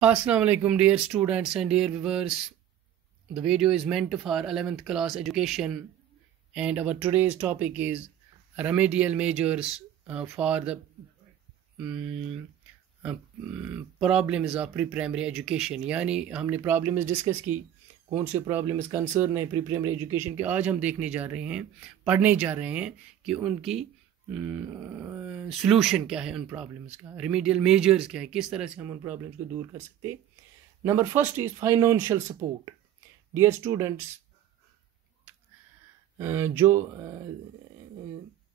Assalamu alaikum dear students and dear viewers. The video is meant for 11th class education and our today's topic is remedial measures for the problems of pre-primary education. यानी हमने problems discuss की कौन से problems concern है pre-primary education के आज हम देखने जा रहे हैं पढ़ने जा रहे हैं कि उनकी सोल्यूशन क्या है उन प्रॉब्लम्स का रेमेडियल मेजर्स क्या है किस तरह से हम उन प्रॉब्लम्स को दूर कर सकते हैं. Number first is financial support. Dear students, जो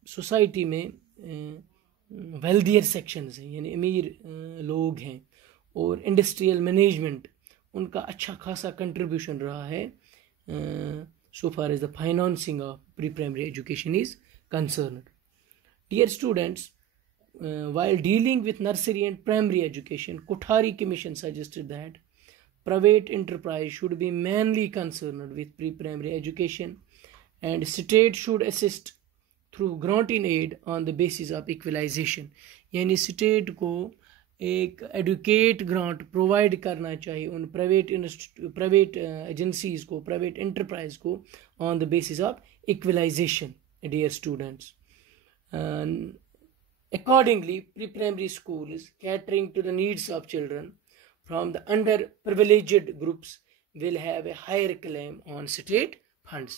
सोसाइटी में वेल्दियर सेक्शंस हैं यानी अमीर लोग हैं और इंडस्ट्रियल मैनेजमेंट उनका अच्छा खासा कंट्रीब्यूशन रहा है so far as the financing of pre primary education is concerned. Dear students, while dealing with nursery and primary education, Kothari Commission suggested that private enterprise should be mainly concerned with pre-primary education and state should assist through granting aid on the basis of equalization. यानी state को एक adequate grant provide करना चाहिए उन private agencies को private enterprise को on the basis of equalisation. Dear students, accordingly, pre-primary schools catering to the needs of children from the underprivileged groups will have a higher claim on state funds.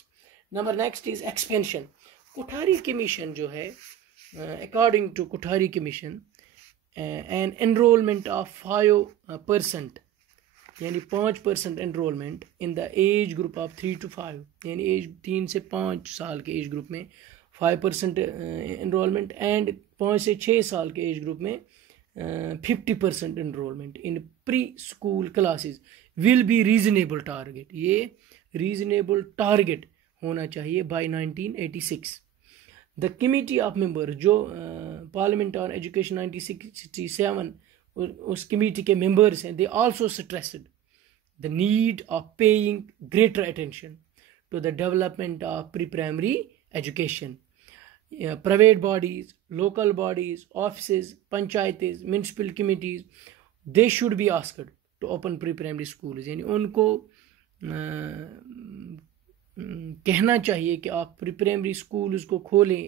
Number next is expansion. Kothari Commission जो है, according to Kothari Commission, an enrollment of 5% यानी 5% enrollment in the age group of 3 to 5 यानी as 3 से 5 साल के as group में 5% enrolment and 5 से 6 साल के एज ग्रुप में 50% enrolment in pre school classes will be reasonable target. ये रीजनेबल टारगेट होना चाहिए by 1986. The committee of member जो पार्लियामेंट ऑन एजुकेशन 1967 उस कमिटी के मेंबर्स हैं, they also stressed the need of paying greater attention to the development of pre primary education. Private bodies, local bodies, offices, panchayates, municipal committees, they should be asked to open pre-primary schools. यानी उनको कहना चाहिए कि आप pre-primary schools को खोलें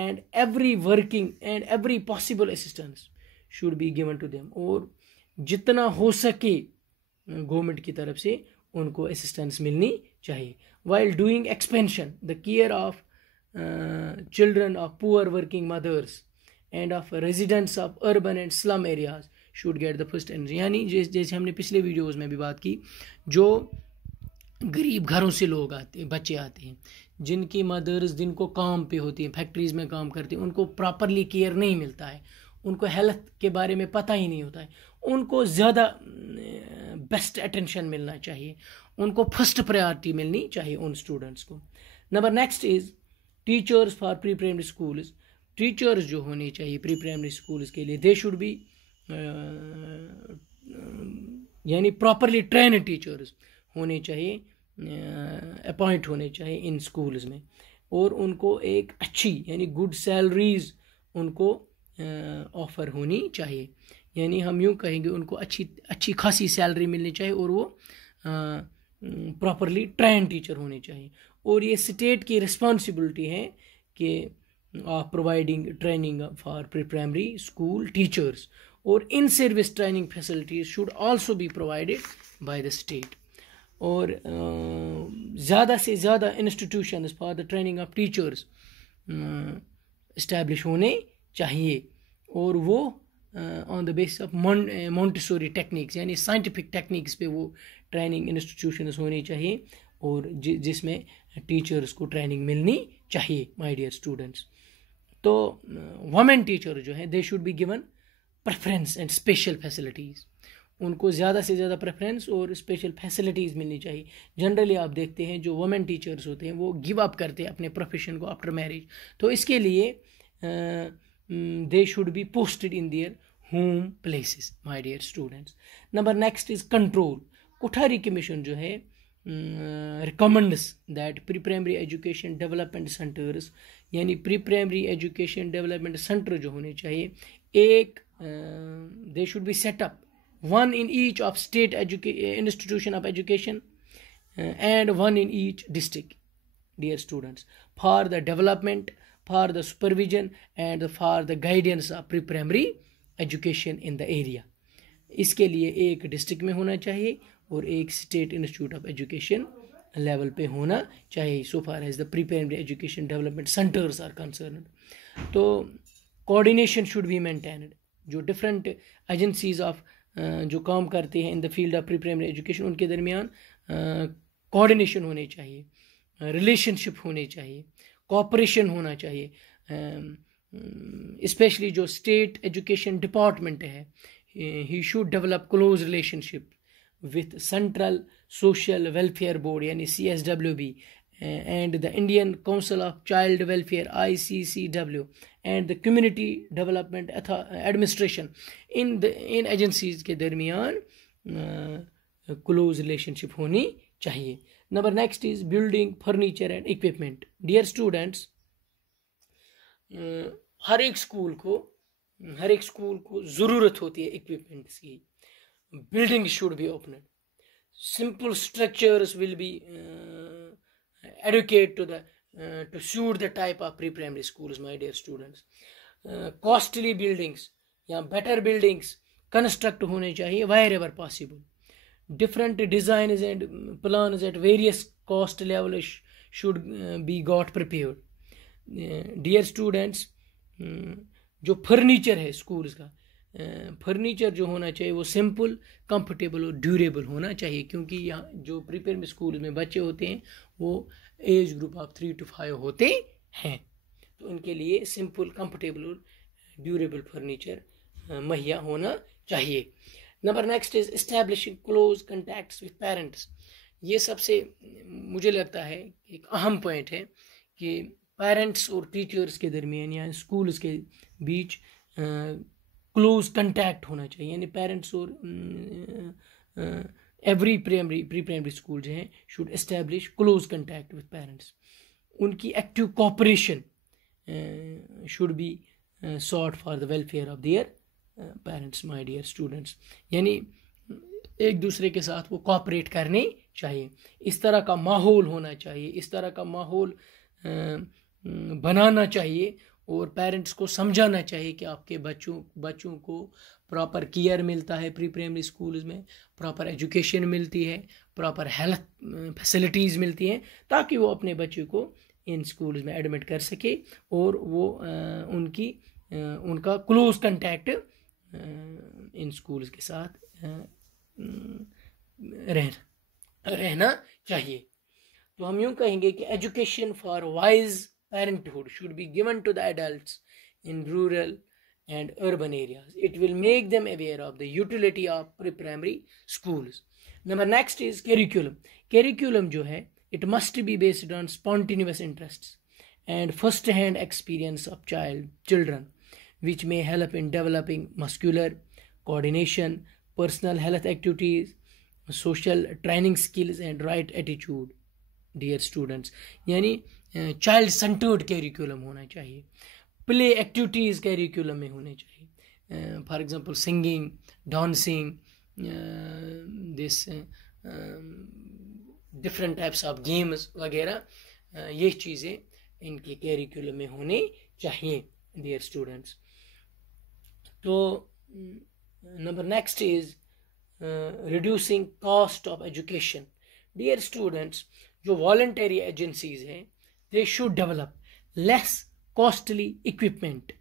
and every working and every possible assistance should be given to them. और जितना हो सके गवर्नमेंट की तरफ से उनको असिस्टेंस मिलनी चाहिए. While doing expansion, the care of children of poor working mothers and of residents of urban and slum areas should get the first energy. यानी जैसे हमने पिछले वीडियोस में भी बात की, जो गरीब घरों से लोग आते हैं, बच्चे आते हैं जिनकी मदर्स दिन को काम पे होती हैं, फैक्ट्रीज़ में काम करती हैं, उनको प्रॉपरली केयर नहीं मिलता है, उनको हेल्थ के बारे में पता ही नहीं होता है, उनको ज़्यादा बेस्ट अटेंशन मिलना चाहिए, उनको फर्स्ट प्रायोरिटी मिलनी चाहिए उन स्टूडेंट्स को. Number next is teachers for pre primary schools. Teachers जो होने चाहिए प्री प्राइमरी स्कूल्स के लिए, दे शुड बी यानी प्रॉपरली ट्रेन टीचर्स होने चाहिए, अपॉइंट होने चाहिए इन स्कूल्स में, और उनको एक अच्छी यानी गुड सैलरीज उनको ऑफर होनी चाहिए. यानी हम यूँ कहेंगे उनको अच्छी खासी सैलरी मिलनी चाहिए और वो प्रॉपरली ट्रेन टीचर होने चाहिए. और ये स्टेट की रिस्पॉन्सिबिलिटी है कि providing training for pre primary school teachers, और in service training facilities should also be provided by the state. और ज़्यादा से ज़्यादा institutions for the training of teachers establish होने चाहिए, और वो on the basis of Montessori techniques यानी साइंटिफिक टेक्निक्स पे वो ट्रेनिंग इंस्टीट्यूशंस होनी चाहिए और जिसमें टीचर्स को ट्रेनिंग मिलनी चाहिए. माय डियर स्टूडेंट्स, तो वुमेन टीचर जो हैं, they should be given preference and special facilities. उनको ज़्यादा से ज़्यादा प्रेफरेंस और स्पेशल फैसिलिटीज़ मिलनी चाहिए. जनरली आप देखते हैं जो वुमेन टीचर्स होते हैं वो गिव अप करते हैं अपने प्रोफेशन को आफ्टर मैरिज, तो इसके लिए they should be posted in their home places. My dear students, number next is control. Kothari Commission जो है recommends that pre-primary education development centers यानी pre-primary education development center जो होने चाहिए, एक they should be set up one in each of state institution of education and one in each district, dear students, for the development, for the supervision and for the guidance of pre-primary education in the area. इसके लिए एक district में होना चाहिए और एक state institute of education level पे होना चाहिए, so far as the pre primary education development centres are concern. तो कोऑर्डिनेशन शुड बी मेंटेन्ड. जो डिफरेंट एजेंसीज ऑफ जो काम करते हैं in the field of pre primary education, उनके दरमियान कोऑर्डिनेशन होने चाहिए, रिलेशनशिप होने चाहिए, कोऑपरेशन होना चाहिए. स्पेशली जो स्टेट एजुकेशन डिपार्टमेंट है, he should develop close relationship with Central Social Welfare Board यानी CSWB and the Indian Council of Child Welfare ICCW and the Community Development Administration. इन एजेंसीज के दरमियान क्लोज रिलेशनशिप होनी चाहिए. Number next is building furniture and equipment. Dear students, हर एक school को ज़रूरत होती है इक्विपमेंट्स की. Building should be open, simple structures will be adequate to suit the type of pre primary schools. My dear students, costly buildings या better buildings construct होने चाहिए wherever possible. Different designs and plans at various cost level should be got prepared. Dear students, जो furniture है schools का, furniture जो होना चाहिए वो सिंपल, कंफर्टेबल और ड्यूरेबल होना चाहिए, क्योंकि यहाँ जो प्री प्राइमरी स्कूल में बच्चे होते हैं वो एज ग्रुप ऑफ 3 to 5 होते हैं. तो उनके लिए सिंपल, कंफर्टेबल और ड्यूरेबल फर्नीचर मुहैया होना चाहिए. Number next is establishing close contacts with parents. ये सबसे मुझे लगता है एक अहम पॉइंट है कि पेरेंट्स और टीचर्स के दरमियान या स्कूल्स के बीच क्लोज कंटैक्ट होना चाहिए. यानी पेरेंट्स और एवरी प्री प्राइमरी स्कूल जो हैं should establish close contact with parents. उनकी active cooperation should be sought for the welfare of their parents. My dear students, यानी एक दूसरे के साथ वो कोऑपरेट करने चाहिए. इस तरह का माहौल होना चाहिए, इस तरह का माहौल बनाना चाहिए और पेरेंट्स को समझाना चाहिए कि आपके बच्चों को प्रॉपर केयर मिलता है प्री प्राइमरी स्कूल्स में, प्रॉपर एजुकेशन मिलती है, प्रॉपर हेल्थ फैसिलिटीज़ मिलती हैं, ताकि वो अपने बच्चे को इन स्कूल्स में एडमिट कर सके और वो उनका क्लोज कंटैक्ट इन स्कूल्स के साथ रहना चाहिए. तो हम यूँ कहेंगे कि education for wise parenthood should be given to the adults in rural and urban areas. It will make them aware of the utility of pre-primary schools. Number next is curriculum. Curriculum जो है, it must be based on spontaneous interests and first-hand experience of children, which may help in developing muscular coordination, personal health activities, social training skills and right attitude. Dear students, यानी child centred curriculum होना चाहिए, play activities curriculum में होने चाहिए. For example singing, dancing, this different types of games वगैरह, ये चीज़ें इनके कैरिकुलम में होने चाहिए. डियर स्टूडेंट्स, तो number next is reducing cost of education. Dear students, जो वॉलंटरी एजेंसीज हैं, they should develop less costly equipment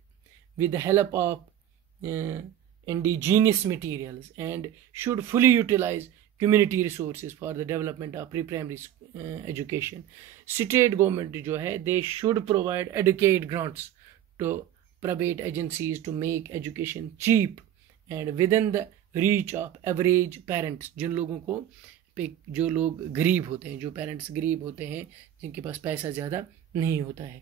with the help of indigenous materials and should fully utilize community resources for the development of pre-primary education. State government जो है, they should provide adequate grants to private agencies to make education cheap and within the reach of average parents. जिन लोगों को जो लोग गरीब होते हैं, जो पेरेंट्स गरीब होते हैं, जिनके पास पैसा ज़्यादा नहीं होता है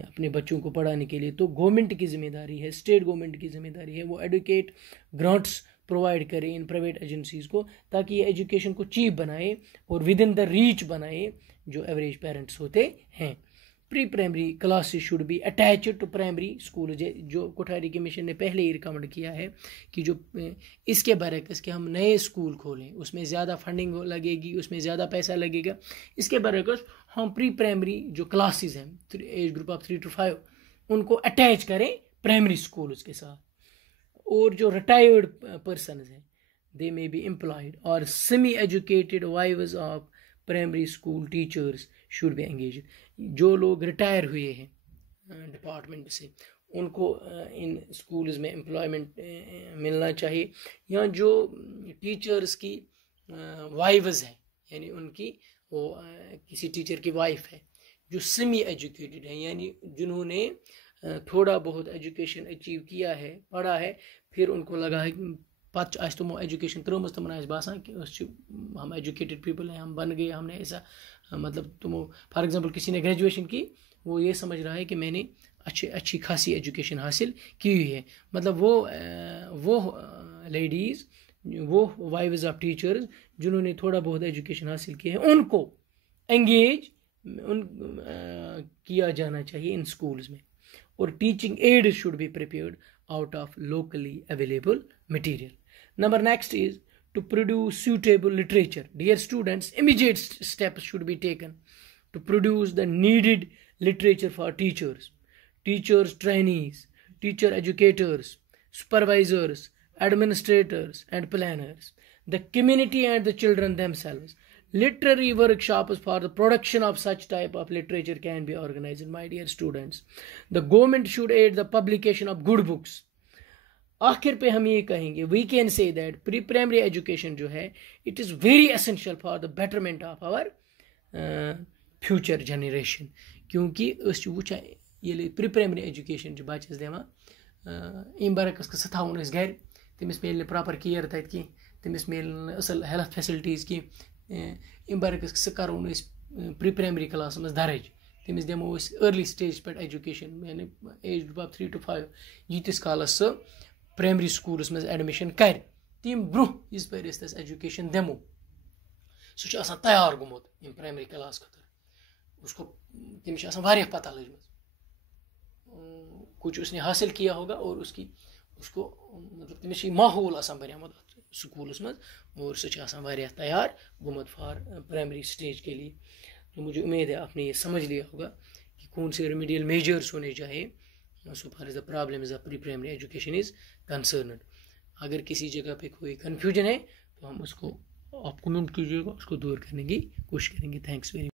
अपने बच्चों को पढ़ाने के लिए, तो गवर्नमेंट की जिम्मेदारी है, स्टेट गवर्नमेंट की जिम्मेदारी है वो एडुकेट ग्रांट्स प्रोवाइड करें इन प्राइवेट एजेंसीज़ को, ताकि ये एजुकेशन को चीप बनाए और विद इन द रीच बनाए जो एवरेज पेरेंट्स होते हैं. Pre primary classes should be attached to primary school, जो कोठारी कमीशन ने पहले ही रिकमेंड किया है कि जो इसके बरक्स के हम नए स्कूल खोलें, उसमें ज़्यादा फंडिंग लगेगी, उसमें ज़्यादा पैसा लगेगा, इसके बरक्स हम प्री प्राइमरी जो क्लासेस हैं एज ग्रुप ऑफ 3 to 5 उनको अटैच करें प्राइमरी स्कूल के साथ। और जो रिटायर्ड पर्सन हैं दे मे बी एम्प्लॉयड और semi educated wives of primary school teachers should be engage. जो लोग रिटायर हुए हैं डिपार्टमेंट से उनको इन स्कूल्स में एम्प्लॉयमेंट मिलना चाहिए। या जो टीचर्स की वाइव्स हैं यानी उनकी वो किसी टीचर की वाइफ है जो सेमी एजुकेटेड है यानी जिन्होंने थोड़ा बहुत एजुकेशन अचीव किया है, पढ़ा है, फिर उनको लगा है कि पत तमो एजुकेशन त्रम तमन बासान कि हम एजुकेटेड पीपल हैं, हम बन गए, हमने ऐसा मतलब तुम फॉर एग्जांपल किसी ने ग्रेजुएशन की, वो ये समझ रहा है कि मैंने अच्छी खासी एजुकेशन हासिल की हुई है। मतलब वो लेडीज़, वो वाइव्स ऑफ टीचर्स जिन्होंने थोड़ा बहुत एजुकेशन हासिल किया है उनको एंगेज किया जाना चाहिए इन स्कूल्स में। और teaching add should be prepared out of locally available material. Number next is to produce suitable literature. Dear students, immediate steps should be taken to produce the needed literature for teachers, trainees, teacher educators, supervisors, administrators and planners, the community and the children themselves. Literary workshops for the production of such type of literature can be organized. My dear students, the government should aid the publication of good books. आखिर पे हम ये कहेंगे we can say that pre primary education जो है it is very essential for the betterment of our future generation, क्योंकि उस वुचा ये प्री प्राइमरी एजुकेशन जो बच्चस दिवान इन बरकस का सथावन इस घर तमिस मिल प्रॉपर केयर तत की, तमिस मिल असल हेल्थ फैसिलिटीज़ की, इन बरकस सह करोन प्री प्राइमरी क्लास मज दर्ज, तमिस दिमो अर्ली स्टेज पे एजुकेशन यानी एज ग्रुप ऑफ 3 to 5 यीतिस कालस सह प्राइमरी स्कूल्स में एडमिशन कर तम ब्रो इस पे तस एजुकेशन दिमो सह तैयार गुमुत इन प्राइमरी क्लास खतर, उसको तमिस पता लजम कुछ उसने हासिल किया होगा और उसको मतलब तमिस माहौल बनियामुत स्कूल्स में और सह तैयार गुमुत फॉर प्राइमरी स्टेज के लिए। तो मुझे उम्मीद है आपने ये समझ लिया होगा कि कौन से रेमेडियल मेजर्स होने चाहिए so far as the problem is pre primary education is concerned. अगर किसी जगह पे कोई कन्फ्यूजन है तो हम उसको आप कमेंट कीजिएगा, उसको दूर करने की कोशिश करेंगे। Thanks very